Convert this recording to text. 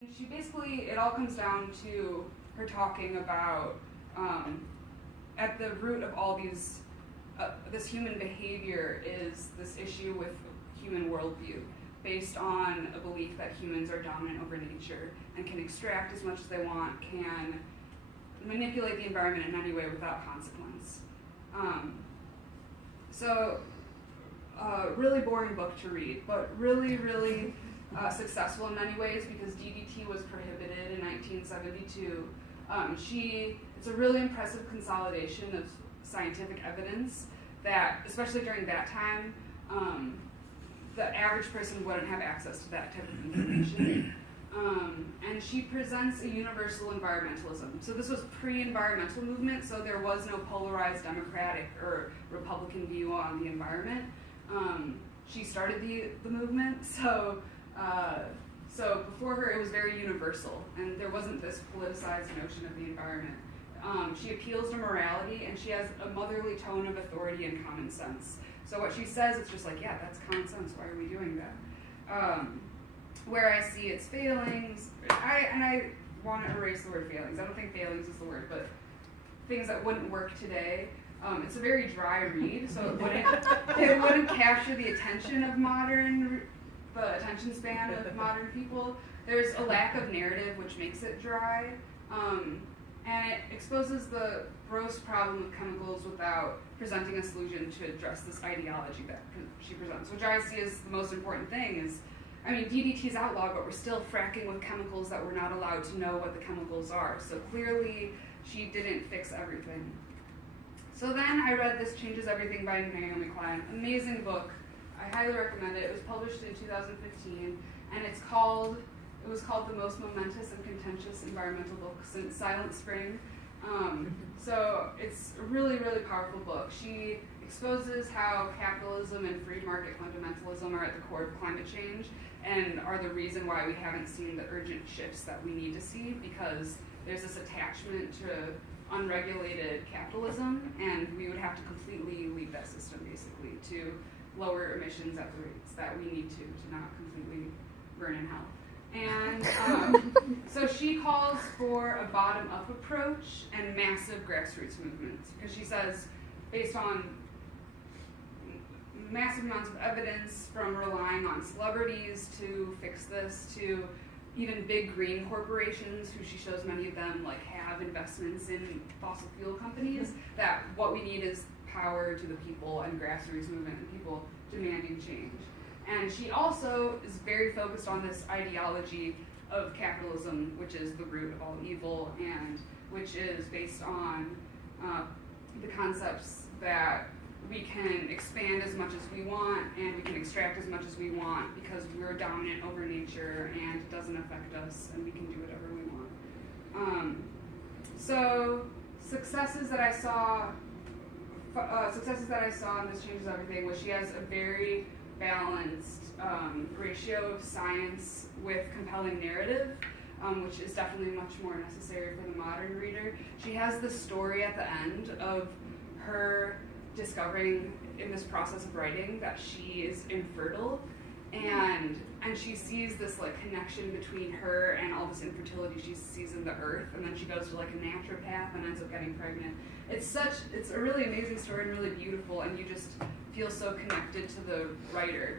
She basically, it all comes down to her talking about, at the root of all these, this human behavior is this issue with human worldview, based on a belief that humans are dominant over nature and can extract as much as they want, can manipulate the environment in any way without consequence. Really boring book to read, but really, really successful in many ways because DDT was prohibited in 1972. It's a really impressive consolidation of scientific evidence that, especially during that time, the average person wouldn't have access to that type of information. And she presents a universal environmentalism. So this was pre-environmental movement, so there was no polarized Democratic or Republican view on the environment. She started the movement, so before her it was very universal, and there wasn't this politicized notion of the environment. She appeals to morality, and she has a motherly tone of authority and common sense. So what she says, it's just like, yeah, that's common sense, why are we doing that? Where I see its failings, I want to erase the word failings. I don't think failings is the word, but things that wouldn't work today. It's a very dry read, so it wouldn't capture the attention of the attention span of modern people. There's a lack of narrative, which makes it dry, and it exposes the gross problem of chemicals without presenting a solution to address this ideology that she presents, which I see as the most important thing. DDT is outlawed, but we're still fracking with chemicals that we're not allowed to know what the chemicals are. So clearly, she didn't fix everything. So then I read This Changes Everything by Naomi Klein. Amazing book. I highly recommend it. It was published in 2015, and it was called the most momentous and contentious environmental book since Silent Spring. So it's a really, really powerful book. She exposes how capitalism and free market fundamentalism are at the core of climate change and are the reason why we haven't seen the urgent shifts that we need to see, because there's this attachment to unregulated capitalism, and we would have to completely leave that system, basically, to lower emissions at the rates that we need to not completely burn in hell. And so she calls for a bottom-up approach and massive grassroots movements, because she says, based on massive amounts of evidence, from relying on celebrities to fix this, to even big green corporations, who she shows many of them have investments in fossil fuel companies, that what we need is power to the people and grassroots movement and people demanding change. And she also is very focused on this ideology of capitalism, which is the root of all evil, and which is based on the concepts that we can expand as much as we want and we can extract as much as we want because we're dominant over nature and it doesn't affect us and we can do whatever we want. So successes that I saw in This Changes Everything was she has a very balanced ratio of science with compelling narrative, which is definitely much more necessary for the modern reader. She has this story at the end of her discovering in this process of writing that she is infertile, and she sees this connection between her and all this infertility she sees in the earth, and then she goes to a naturopath and ends up getting pregnant. It's a really amazing story and really beautiful, and you just feel so connected to the writer.